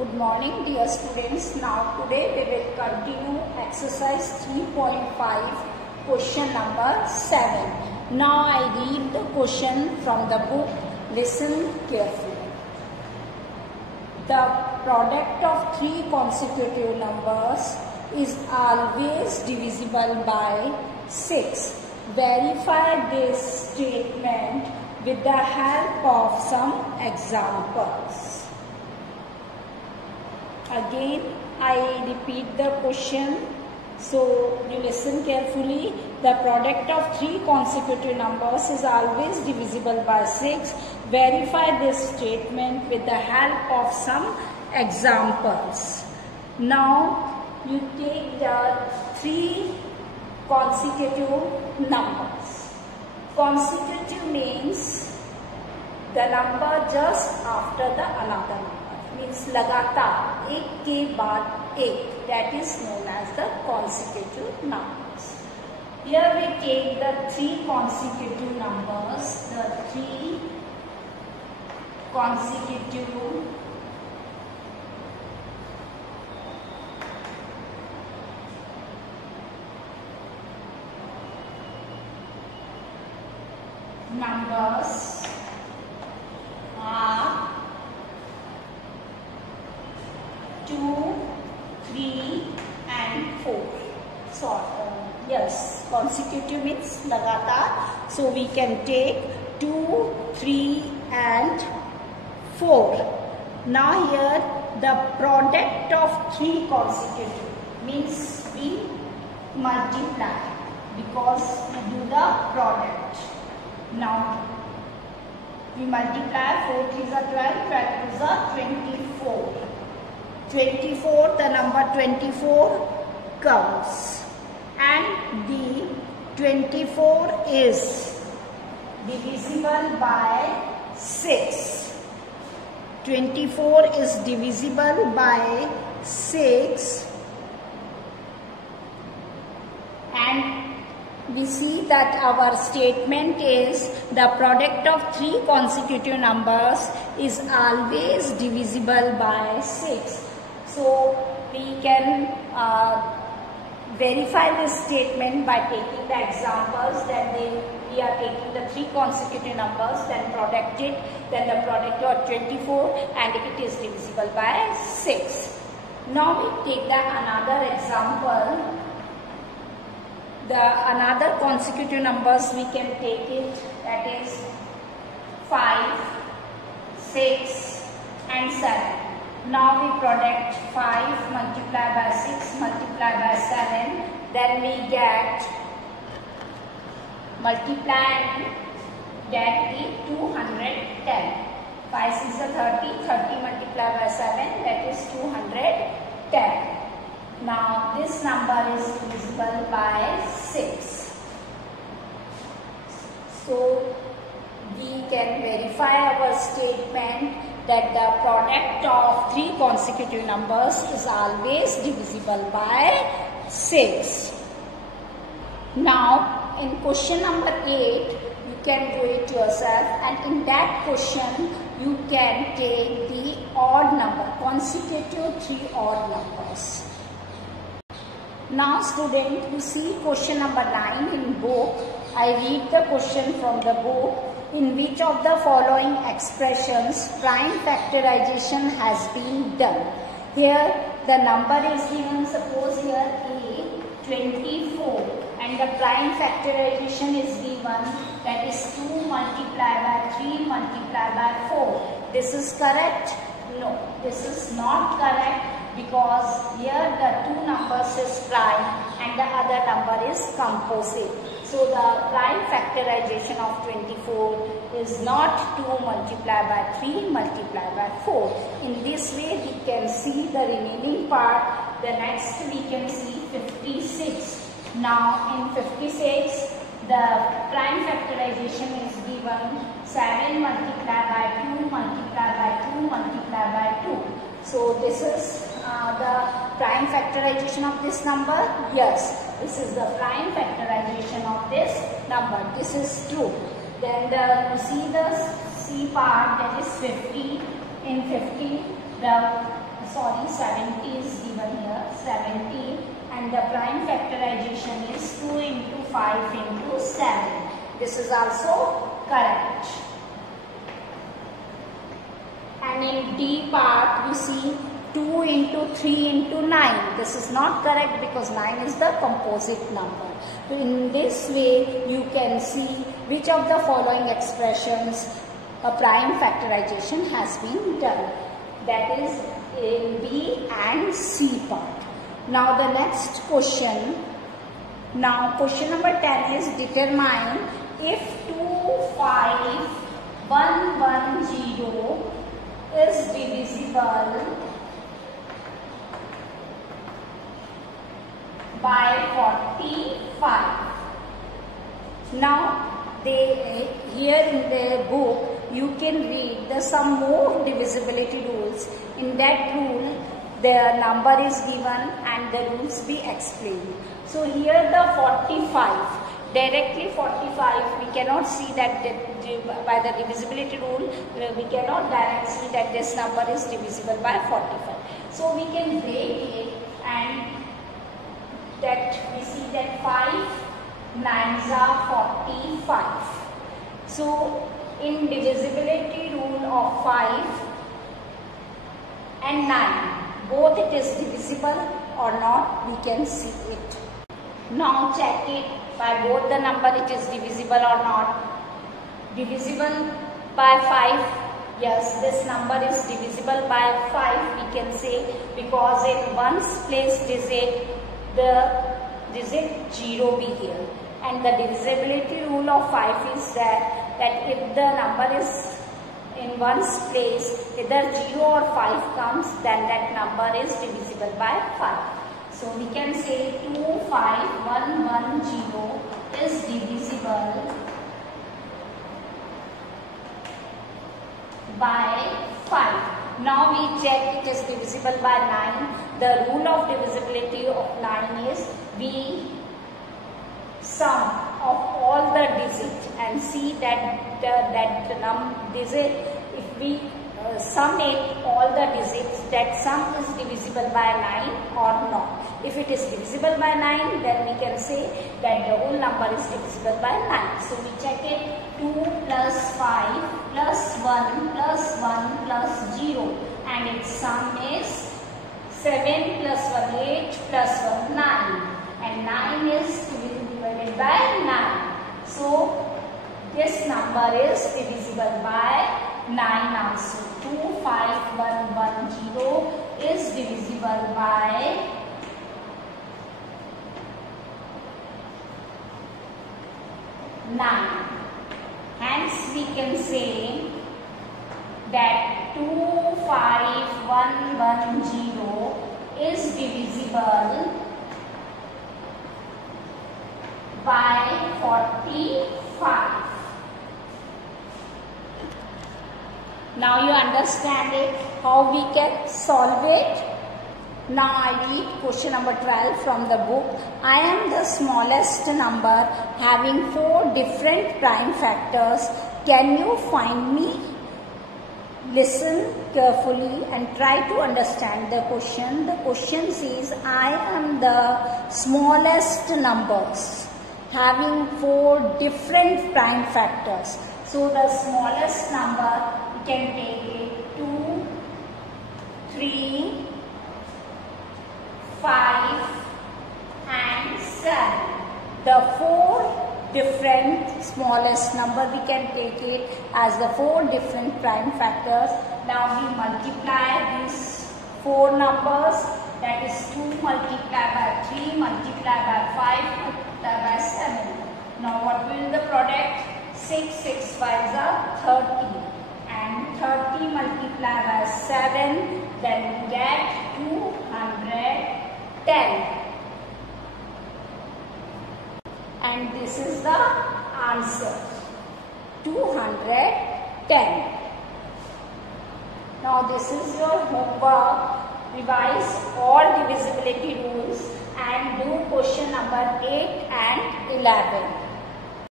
Good morning dear students. Now today we will continue exercise 3.5 question number 7. Now I read the question from the book. Listen carefully. The product of three consecutive numbers is always divisible by 6. Verify this statement with the help of some examples. Again, I repeat the question, so you listen carefully. The product of three consecutive numbers is always divisible by 6. Verify this statement with the help of some examples. Now, you take the three consecutive numbers. Consecutive means the number just after the another number. Means लगातार एक के बाद एक. That is known as the consecutive numbers. Here we take the three consecutive numbers. The three consecutive numbers are 2, 3 and 4. Yes, consecutive means लगातार. So we can take 2, 3 and 4. Now here the product of three consecutive means we multiply because we do the product. Now we multiply 4 3s are 12, 12 2s are 24. 24, the number 24 comes, and the 24 is divisible by 6. 24 is divisible by 6, and we see that our statement is the product of three consecutive numbers is always divisible by 6. So we can verify this statement by taking the examples. Then we are taking the three consecutive numbers, then product it, then the product of 24, and it is divisible by 6. Now we take the another example. The another consecutive numbers we can take it, that is 5, 6 and 7. Now we product 5 multiplied by 6 multiplied by 7, then we get multiply and get the 210. 5 6 is 30, 30 multiplied by 7, that is 210. Now this number is divisible by 6. So we can verify our statement that the product of three consecutive numbers is always divisible by 6. Now in question number 8, you can do it yourself, and in that question you can take the odd number, consecutive three odd numbers. Now student, you see question number 9 in book. I read the question from the book. In which of the following expressions prime factorization has been done? Here the number is given, suppose here A 24, and the prime factorization is given, that is 2 multiplied by 3 multiplied by 4. This is correct? No, this is not correct, because here the two numbers is prime and the other number is composite. So the prime factorization of 24 is not 2 multiplied by 3 multiplied by 4. In this way we can see the remaining part. The next we can see 56. Now in 56 the prime factorization is given 7 multiplied by 2 multiplied by 2 multiplied by 2. So this is the prime factorization of this number. Yes, this is the prime factorization of this number. This is true. Then you see the C part, that is 50. In 50, the sorry, 70 is given here, 70, and the prime factorization is 2 into 5 into 7. This is also correct. And in D part we see 2 into 3 into 9. This is not correct because 9 is the composite number. So in this way you can see which of the following expressions a prime factorization has been done. That is in B and C part. Now the next question. Now question number 10 is determine if 25110 is divisible by 45. Now here in the book you can read some more divisibility rules. In that rule the number is given and the rules be explained. So here the 45, directly 45 we cannot see that by the divisibility rule we cannot directly see that this number is divisible by 45. So we can break it and that we see that 5 9s are 45. So in divisibility rule of 5 and 9, both it is divisible or not, we can see it. Now check it by both the number it is divisible or not. Divisible by 5, yes, this number is divisible by 5 we can say, because in ones place digit the digit 0 be here, and the divisibility rule of 5 is that if the number is in ones place either 0 or 5 comes, then that number is divisible by 5. So we can say 25110 is divisible by 5. Now we check it is divisible by 9. The rule of divisibility of 9 is we sum of all the digits and see that digit, if we sum it all the digits, that sum is divisible by 9 or not. If it is divisible by 9, then we can say that the whole number is divisible by 9. So we check it, 2 plus 5 plus 1 plus 1 plus 0, and its sum is 7 plus 1 8 plus 1 9, and 9 is divided by 9. So this number is divisible by 9 also. 25110 is divisible by 9. Hence we can say that 25110 is divisible by 45. Now you understand it, how we can solve it. Now I read question number 12 from the book. I am the smallest number having 4 different prime factors. Can you find me? Listen carefully and try to understand the question. The question says, I am the smallest numbers having 4 different prime factors. So the smallest number, we can take it 2, 3, 5 and 7. The 4 different smallest number, we can take it as the 4 different prime factors. Now we multiply these 4 numbers, that is 2 multiplied by 3 multiplied by 5 multiplied by 7. Now what will be the product? 6 6 5s are 30, and 30 multiplied by 7, then we get 210. And this is the answer, 210. Now this is your homework. Revise all divisibility rules and do question number 8 and 11.